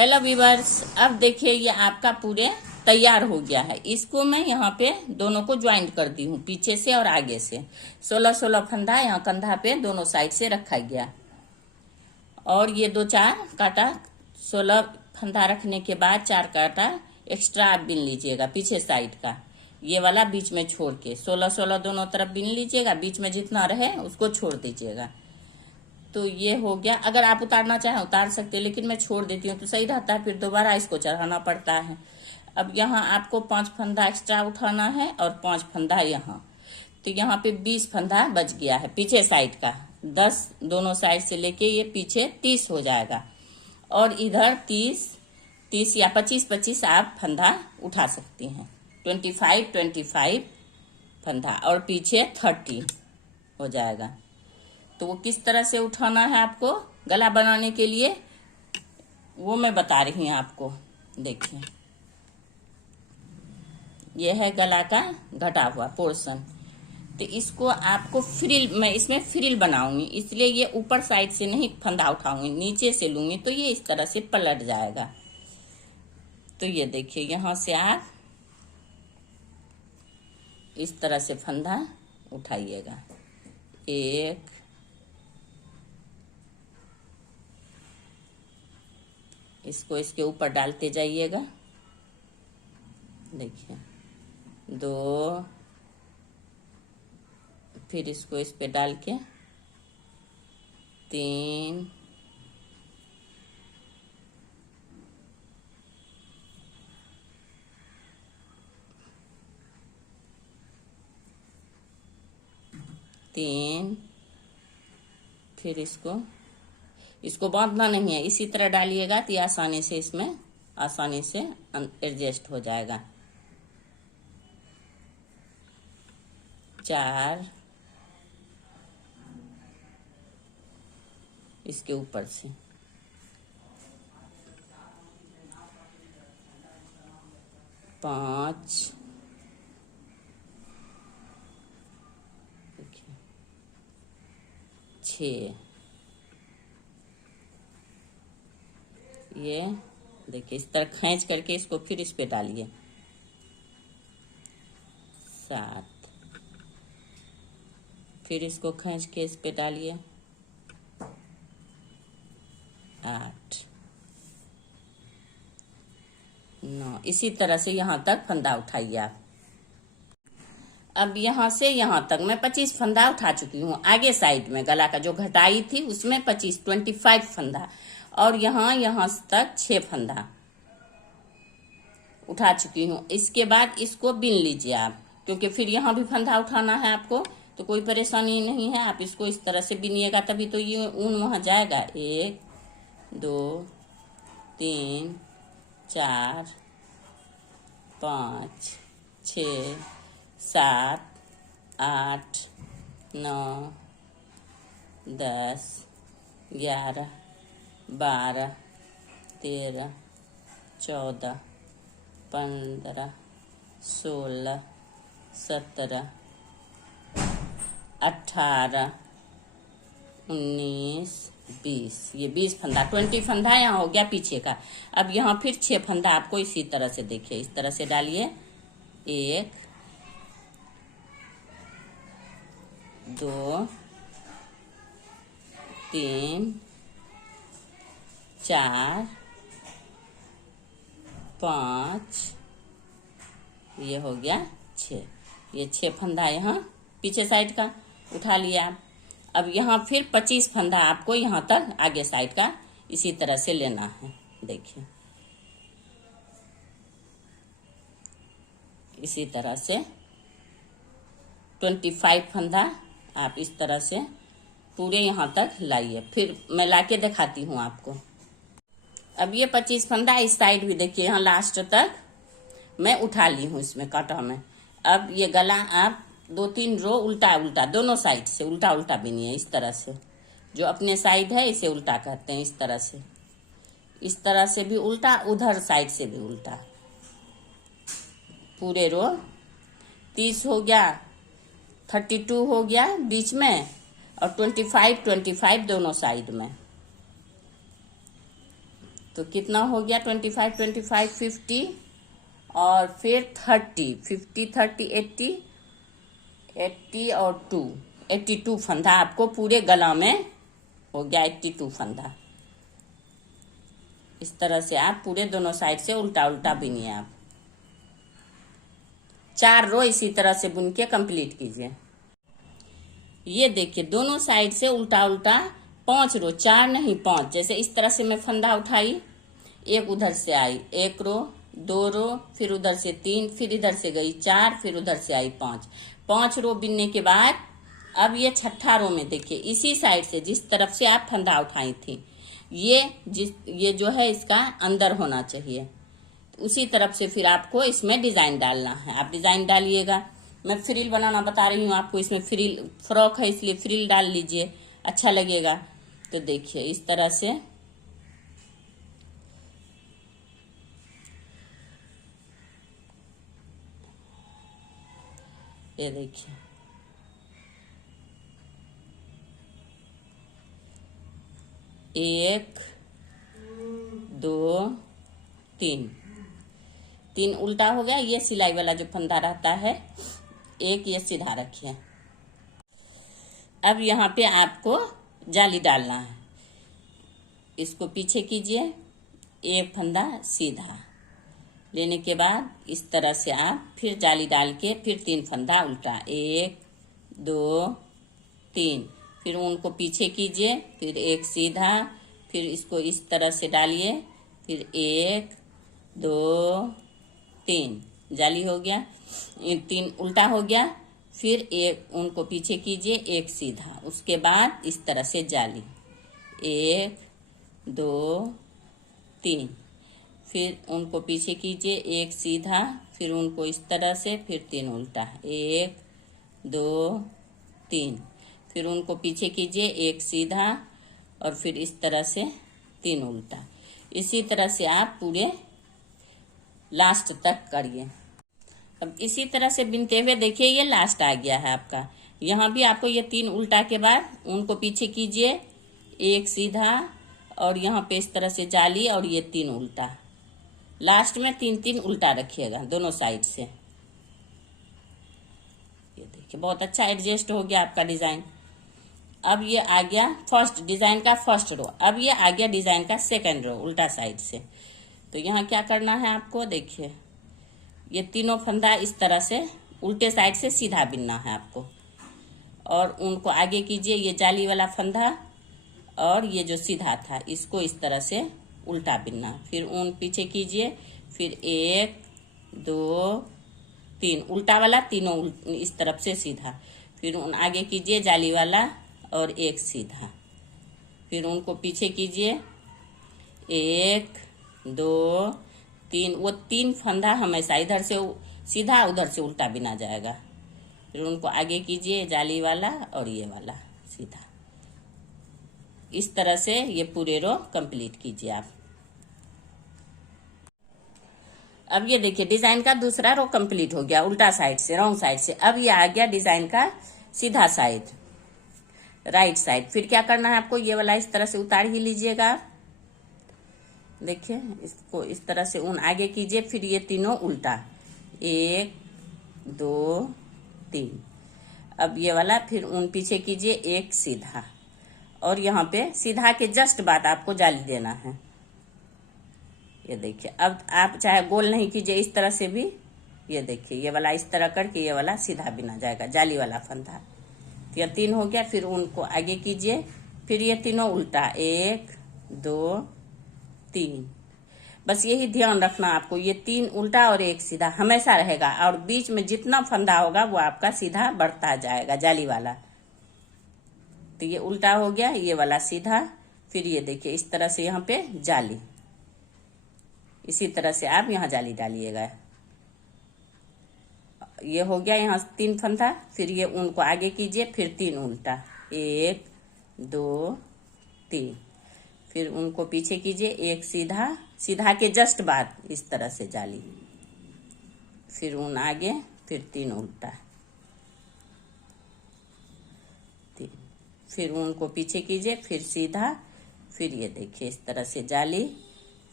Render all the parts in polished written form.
Hello viewers, अब देखिए ये आपका पूरे तैयार हो गया है। इसको मैं यहाँ पे दोनों को ज्वाइंट कर दी हूँ, पीछे से और आगे से। 16-16 फंदा यहाँ कंधा पे दोनों साइड से रखा गया। और ये 2-4 काटा, 16 फंदा रखने के बाद 4 काटा एक्स्ट्रा आप बिन लीजिएगा पीछे साइड का। ये वाला बीच में छोड़ के 16-16 दोनों तरफ बिन लीजिएगा, बीच में जितना रहे उसको छोड़ दीजिएगा। तो ये हो गया। अगर आप उतारना चाहें उतार सकते हैं, लेकिन मैं छोड़ देती हूँ तो सही रहता है, फिर दोबारा इसको चढ़ाना पड़ता है। अब यहाँ आपको 5 फंदा एक्स्ट्रा उठाना है और 5 फंदा यहाँ। तो यहाँ पे 20 फंदा बच गया है पीछे साइड का। 10 दोनों साइड से लेके ये पीछे 30 हो जाएगा। और इधर 30 या 25 आप फंदा उठा सकती हैं। 25 फंदा और पीछे 30 हो जाएगा। तो वो किस तरह से उठाना है आपको गला बनाने के लिए, वो मैं बता रही हूँ आपको। देखिए ये है गला का घटा हुआ पोर्शन। तो इसको आपको फ्रिल, मैं इसमें फ्रिल बनाऊंगी, इसलिए ये ऊपर साइड से नहीं फंदा उठाऊंगी, नीचे से लूंगी तो ये इस तरह से पलट जाएगा। तो ये देखिए यहां से आप इस तरह से फंदा उठाइएगा। एक, इसको इसके ऊपर डालते जाइएगा। देखिए 2, फिर इसको इस पे डाल के 3, 3, फिर इसको बांधना नहीं है, इसी तरह डालिएगा तो आसानी से इसमें आसानी से एडजस्ट हो जाएगा। 4, इसके ऊपर से 5, 6, ये देखिए इस तरह खींच करके इसको फिर इस पे डालिए। 7, फिर इसको खींच के इस पे डालिए। 8, 9, इसी तरह से यहाँ तक फंदा उठाइए आप। अब यहाँ से यहाँ तक मैं 25 फंदा उठा चुकी हूँ। आगे साइड में गला का जो घटाई थी उसमें 25 फंदा, और यहाँ तक 6 फंदा उठा चुकी हूँ। इसके बाद इसको बिन लीजिए आप, क्योंकि फिर यहाँ भी फंदा उठाना है आपको, तो कोई परेशानी नहीं है। आप इसको इस तरह से बिनिएगा तभी तो ये ऊन वहाँ जाएगा। 1, 2, 3, 4, 5, 6, 7, 8, 9, 10, 11, 12, 13, 14, 15, 16, 17, 18, 19, 20, ये 20 फंदा, 20 फंदा यहाँ हो गया पीछे का। अब यहाँ फिर 6 फंदा आपको इसी तरह से, देखिए इस तरह से डालिए। 1, 2, 3, 4, 5, ये हो गया 6। ये 6 फंदा यहाँ पीछे साइड का उठा लिया आप। अब यहाँ फिर 25 फंदा आपको यहाँ तक आगे साइड का इसी तरह से लेना है। देखिए इसी तरह से 25 फंदा आप इस तरह से पूरे यहाँ तक लाइए। फिर मैं लाके दिखाती हूँ आपको। अब ये 25 फंदा इस साइड भी देखिए यहाँ लास्ट तक मैं उठा ली हूँ इसमें कांटा में। अब ये गला आप 2-3 रो उल्टा उल्टा दोनों साइड से उल्टा उल्टा बिनिए इस तरह से। जो अपने साइड है इसे उल्टा कहते हैं। इस तरह से भी उल्टा, उधर साइड से भी उल्टा। पूरे रो 30 हो गया, 32 हो गया बीच में, और 25 दोनों साइड में। तो कितना हो गया 25 25 50 और फिर 30 50 30 80 80 और 2 82 फंदा आपको पूरे गला में हो गया 82 फंदा। इस तरह से आप पूरे दोनों साइड से उल्टा उल्टा बुनिए। आप 4 रो इसी तरह से बुन के कंप्लीट कीजिए। ये देखिए दोनों साइड से उल्टा उल्टा 5 रो, 4 नहीं 5, जैसे इस तरह से मैं फंदा उठाई, एक उधर से आई 1 रो 2 रो, फिर उधर से 3, फिर इधर से गई 4, फिर उधर से आई 5 रो बिनने के बाद अब ये 6ठा रो में देखिए इसी साइड से जिस तरफ से आप फंदा उठाई थी ये जो है इसका अंदर होना चाहिए, उसी तरफ से फिर आपको इसमें डिजाइन डालना है। आप डिजाइन डालिएगा। मैं फ्रिल बनाना बता रही हूँ आपको, इसमें फ्रिल फ्रॉक है इसलिए फ्रिल डाल लीजिए, अच्छा लगेगा। तो देखिए इस तरह से ये देखिए 1 2 3 उल्टा हो गया। ये सिलाई वाला जो फंदा रहता है, एक ये सीधा रखिए। अब यहाँ पे आपको जाली डालना है, इसको पीछे कीजिए, एक फंदा सीधा लेने के बाद इस तरह से आप फिर जाली डाल के फिर 3 फंदा उल्टा, 1 2 3, फिर उनको पीछे कीजिए, फिर एक सीधा, फिर इसको इस तरह से डालिए, फिर 1 2 3 जाली हो गया, 3 उल्टा हो गया, फिर एक उनको पीछे कीजिए, एक सीधा, उसके बाद इस तरह से जाली 1 2 3, फिर उनको पीछे कीजिए, एक सीधा, फिर उनको इस तरह से, फिर 3 उल्टा, 1 2 3, फिर उनको पीछे कीजिए, एक सीधा और फिर इस तरह से 3 उल्टा। इसी तरह से आप पूरे लास्ट तक करिए। अब इसी तरह से बिनते हुए देखिए ये लास्ट आ गया है आपका। यहाँ भी आपको ये 3 उल्टा के बाद उनको पीछे कीजिए, एक सीधा और यहाँ पे इस तरह से जाली और ये 3 उल्टा। लास्ट में 3 उल्टा रखिएगा दोनों साइड से। ये देखिए बहुत अच्छा एडजस्ट हो गया आपका डिजाइन। अब ये आ गया फर्स्ट डिजाइन का फर्स्ट रो। अब ये आ गया डिजाइन का सेकंड रो उल्टा साइड से। तो यहाँ क्या करना है आपको, देखिए ये तीनों फंदा इस तरह से उल्टे साइड से सीधा बिनना है आपको और उनको आगे कीजिए, ये जाली वाला फंदा और ये जो सीधा था इसको इस तरह से उल्टा बिनना, फिर ऊन पीछे कीजिए, फिर 1 2 3 उल्टा वाला, तीनों इस तरफ से सीधा, फिर ऊन आगे कीजिए जाली वाला और एक सीधा, फिर उनको पीछे कीजिए, 1 2 3, वो 3 फंदा हमेशा इधर से सीधा उधर से उल्टा बिना जाएगा, फिर उनको आगे कीजिए जाली वाला और ये वाला सीधा। इस तरह से ये पूरे रो कंप्लीट कीजिए आप। अब ये देखिए डिजाइन का दूसरा रो कंप्लीट हो गया उल्टा साइड से, रॉन्ग साइड से। अब ये आ गया डिजाइन का सीधा साइड, राइट साइड। फिर क्या करना है आपको, ये वाला इस तरह से उतार ही लीजिएगा। देखिए इसको इस तरह से ऊन आगे कीजिए, फिर ये तीनों उल्टा, 1 2 3। अब ये वाला फिर ऊन पीछे कीजिए, एक सीधा और यहाँ पे सीधा के जस्ट बाद आपको जाली देना है। ये देखिए अब आप चाहे गोल नहीं कीजिए, इस तरह से भी, ये देखिए ये वाला इस तरह करके ये वाला सीधा बिना जाएगा जाली वाला फंदा। तो ये 3 हो गया, फिर उनको आगे कीजिए, फिर ये तीनों उल्टा, 1 2 3। बस यही ध्यान रखना आपको, ये 3 उल्टा और एक सीधा हमेशा रहेगा और बीच में जितना फंदा होगा वो आपका सीधा बढ़ता जाएगा जाली वाला। तो ये उल्टा हो गया, ये वाला सीधा, फिर ये देखिए इस तरह से यहाँ पे जाली, इसी तरह से आप यहाँ जाली डालिएगा। ये हो गया यहाँ 3 फंदा, फिर ये उनको आगे कीजिए, फिर 3 उल्टा, 1 2 3, फिर उनको पीछे कीजिए, एक सीधा, सीधा के जस्ट बाद इस तरह से जाली, फिर ऊन आगे, फिर 3 उल्टा, 3, फिर उनको पीछे कीजिए, फिर सीधा, फिर ये देखिए इस तरह से जाली,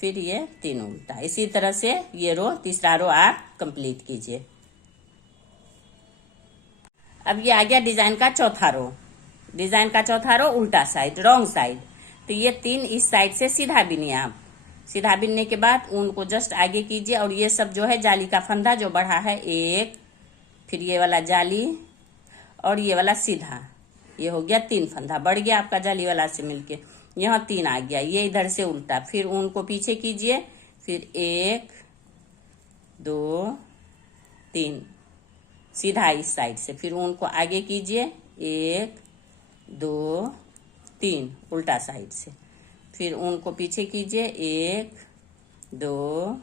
फिर ये 3 उल्टा। इसी तरह से ये रो, तीसरा रो आप कंप्लीट कीजिए। अब ये आ गया डिजाइन का चौथा रो। डिजाइन का चौथा रो उल्टा साइड, रॉन्ग साइड। तो ये 3 इस साइड से सीधा बिनिए आप। सीधा बिनने के बाद ऊन को जस्ट आगे कीजिए और ये सब जो है जाली का फंदा जो बढ़ा है, एक, फिर ये वाला जाली और ये वाला सीधा, ये हो गया 3 फंदा बढ़ गया आपका जाली वाला से मिलके। यहाँ 3 आ गया, ये इधर से उल्टा। फिर ऊन को पीछे कीजिए, फिर 1 2 3 सीधा इस साइड से। फिर ऊन को आगे कीजिए, 1 2 3 उल्टा साइड से। फिर ऊन को पीछे कीजिए, 1 2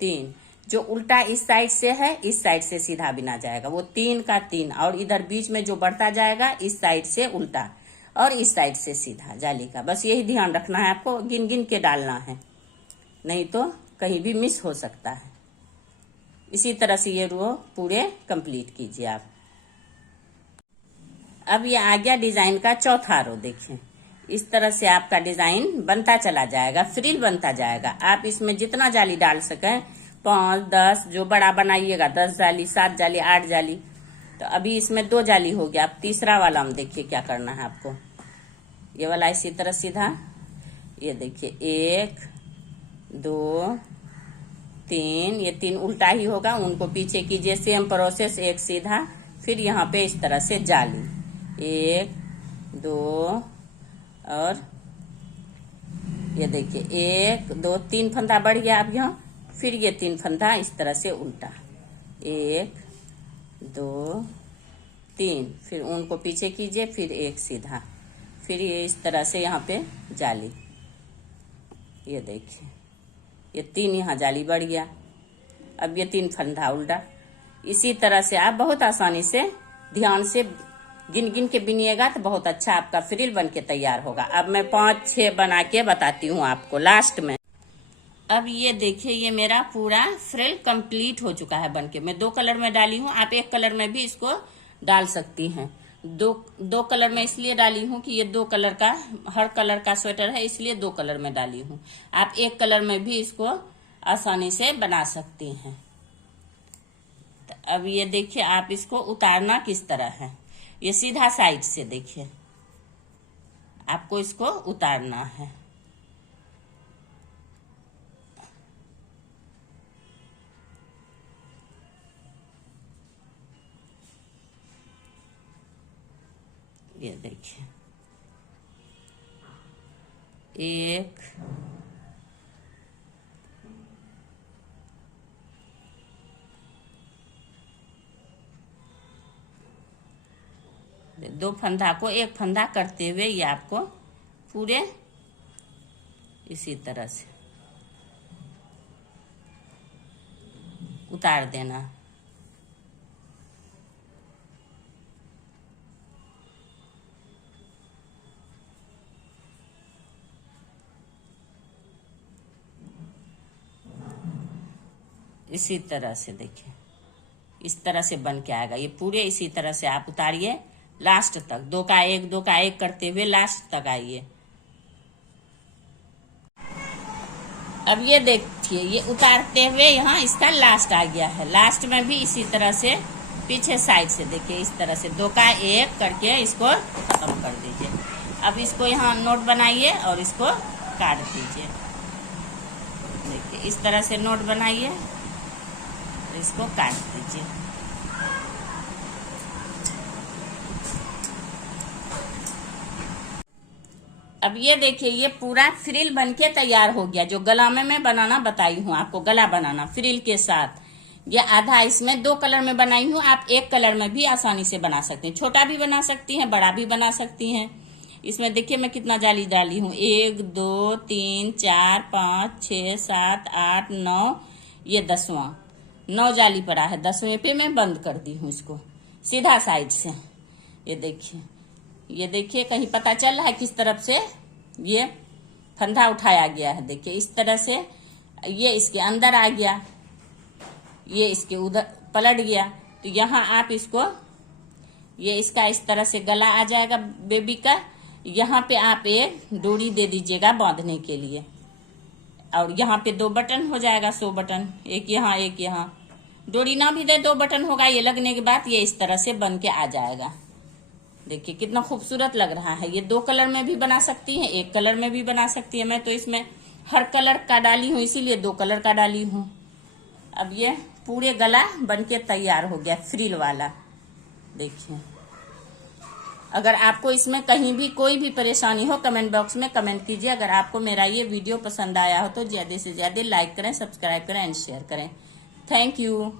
3। जो उल्टा इस साइड से है, इस साइड से सीधा बिना जाएगा, वो 3 का 3। और इधर बीच में जो बढ़ता जाएगा, इस साइड से उल्टा और इस साइड से सीधा जाली का। बस यही ध्यान रखना है आपको, गिन गिन के डालना है, नहीं तो कहीं भी मिस हो सकता है। इसी तरह से ये रो पूरे कंप्लीट कीजिए आप। अब ये आ गया डिजाइन का चौथा रो। देखिए इस तरह से आपका डिजाइन बनता चला जाएगा, फ्रिल बनता जाएगा। आप इसमें जितना जाली डाल सकें, 5 10, जो बड़ा बनाइएगा 10 जाली, 7 जाली, 8 जाली। तो अभी इसमें 2 जाली हो गया। अब तीसरा वाला हम देखिए क्या करना है आपको। ये वाला इसी तरह सीधा, ये देखिए 1 2 3, ये 3 उल्टा ही होगा। उनको पीछे कीजिए, सेम प्रोसेस, एक सीधा, फिर यहाँ पे इस तरह से जाली, 1 2 और ये देखिए 1 2 3 फंदा बढ़ गया अब यहाँ। फिर ये 3 फंदा इस तरह से उल्टा, 1 2 3। फिर ऊन को पीछे कीजिए, फिर एक सीधा, फिर ये इस तरह से यहाँ पे जाली। ये देखिए ये 3 यहाँ जाली बढ़ गया। अब ये 3 फंदा उल्टा। इसी तरह से आप बहुत आसानी से ध्यान से गिन गिन के बिनिएगा तो बहुत अच्छा आपका फ्रिल बन के तैयार होगा। अब मैं 5-6 बना के बताती हूँ आपको लास्ट में। अब ये देखिए ये मेरा पूरा फ्रिल कंप्लीट हो चुका है बनके। मैं 2 कलर में डाली हूँ, आप 1 कलर में भी इसको डाल सकती हैं। दो कलर में इसलिए डाली हूँ कि ये 2 कलर का, हर कलर का स्वेटर है, इसलिए 2 कलर में डाली हूँ। आप 1 कलर में भी इसको आसानी से बना सकती हैं। तो अब ये देखिए आप इसको उतारना किस तरह है। ये सीधा साइड से देखिए आपको इसको उतारना है। ये देखिए 1 2 फंदा को 1 फंदा करते हुए ये आपको पूरे इसी तरह से उतार देना। इसी तरह से देखिए इस तरह से बन के आएगा ये पूरे। इसी तरह से आप उतारिए लास्ट तक, 2 का 1 2 का 1 करते हुए लास्ट तक आइए। अब ये देखिए ये उतारते हुए यहाँ इसका लास्ट आ गया है। लास्ट में भी इसी तरह से पीछे साइड से देखिए इस तरह से 2 का 1 करके इसको खत्म कर दीजिए। अब इसको यहाँ नोट बनाइए और इसको काट दीजिए। देखिए इस तरह से नोट बनाइए, इसको काट दीजिए। अब ये देखिए ये पूरा फ्रिल बनके तैयार हो गया। जो गला में मैं बनाना बताई हूँ आपको, गला बनाना फ्रिल के साथ, ये आधा इसमें 2 कलर में बनाई हूँ। आप 1 कलर में भी आसानी से बना सकती हैं, छोटा भी बना सकती हैं, बड़ा भी बना सकती हैं। इसमें देखिए मैं कितना जाली डाली हूँ, 1 2 3 4 5 6 7 8 9, ये 10वां 9 जाली पड़ा है। 10वें पे मैं बंद कर दी हूँ इसको सीधा साइड से। ये देखिए कहीं पता चल रहा है किस तरफ से ये फंदा उठाया गया है। देखिए इस तरह से ये इसके अंदर आ गया, ये इसके उधर पलट गया। तो यहाँ आप इसको, ये इसका इस तरह से गला आ जाएगा बेबी का। यहाँ पे आप एक डोरी दे दीजिएगा बांधने के लिए। और यहाँ पे 2 बटन हो जाएगा, 100 बटन, एक यहाँ एक यहाँ। डोरी ना भी दे 2 बटन होगा। ये लगने के बाद ये इस तरह से बन के आ जाएगा। देखिए कितना खूबसूरत लग रहा है। ये 2 कलर में भी बना सकती हैं, 1 कलर में भी बना सकती है। मैं तो इसमें हर कलर का डाली हूँ, इसीलिए 2 कलर का डाली हूँ। अब ये पूरे गला बन के तैयार हो गया, फ्रिल वाला। देखिए, अगर आपको इसमें कहीं भी कोई भी परेशानी हो, कमेंट बॉक्स में कमेंट कीजिए। अगर आपको मेरा ये वीडियो पसंद आया हो तो ज्यादा से ज्यादा लाइक करें, सब्सक्राइब करें एंड शेयर करें। Thank you.